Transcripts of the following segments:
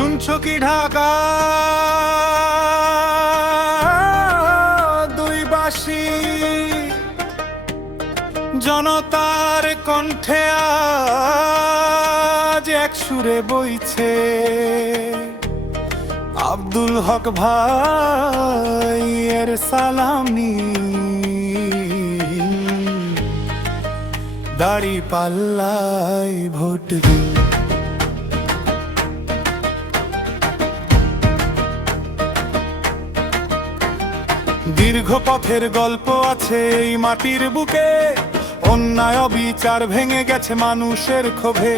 শুনছো কি ঢাকা দুই বাসি জনতার কণ্ঠে আজ এক সুরে বইছে আব্দুল হক ভাইয়ের সালামি দাঁড়িপাল্লায় ভোট দিন। দীর্ঘ পথের গল্প আছে এই মাটির বুকে, অন্যায় অবিচার ভেঙে গেছে মানুষের ক্ষোভে।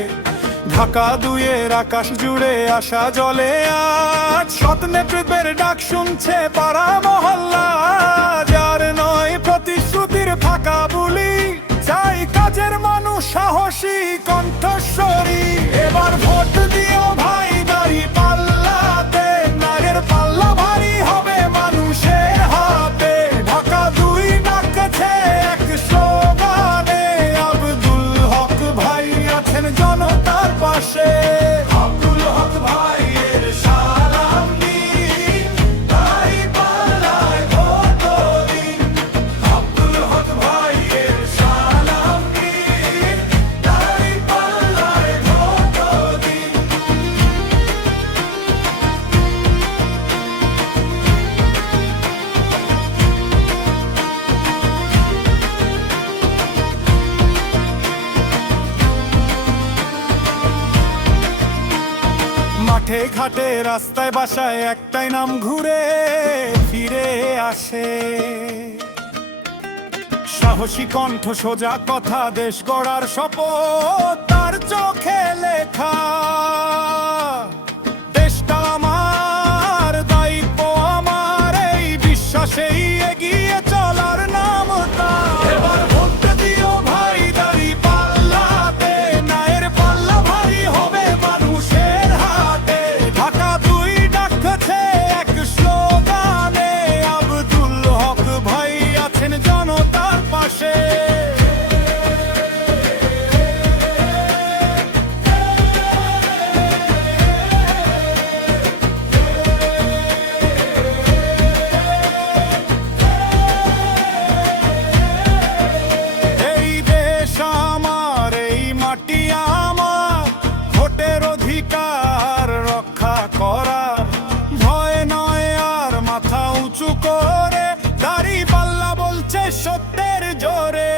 ঢাকা দুইয়ের আকাশ জুড়ে আসা জলে আজ সৎ নেতৃত্বের ডাক শুনছে পাড়া মহল্লা। যার নয় প্রতিশ্রুতির ফাঁকা বুলি, চাই কাজের মানুষ সাহসী কণ্ঠস্বরী। এবার ভোট দিও ভাই দাঁড়িপাল্লাতে, নাগের পাল্লা ভারী হবে মানুষের হাতে। ঢাকা দুই ডাকছে এক স্লোগানে, আব্দুল হক ভাই আছেন জনতার পাশে। আব্দুল হক ভাইয়ের সালাম দিন, দাঁড়িপাল্লায় ভোট দিন। আব্দুল হক ভাইয়ের সালাম দিন, দাঁড়িপাল্লায় ভোট দিন। মাঠে ঘাটে রাস্তায় বাসায় একটাই নাম ঘুরে ফিরে আসে, সাহসী কণ্ঠ সোজা কথা দেশ গড়ার শপথ তার চোখে লেখা। দেশটা আমার, দায়িত্ব আমার, এই বিশ্বাসেই এগিয়ে চলার নাম তার। এবার ভোট দিও ভাই দাঁড়িপাল্লাতে, নায়ের পাল্লা ভারী হবে মানুষের হাতে। ঢাকা দুই ডাকছে এক স্লোগানে, আব্দুল হক ভাই আছেন জনতার পাশে। এই দেশ আমার, এই মাটি আমার, ভোটের অধিকার রক্ষা করা। ভয় নয় আর মাথা উঁচু করে, দাঁড়িপাল্লা বলছে সত্যের জোরে।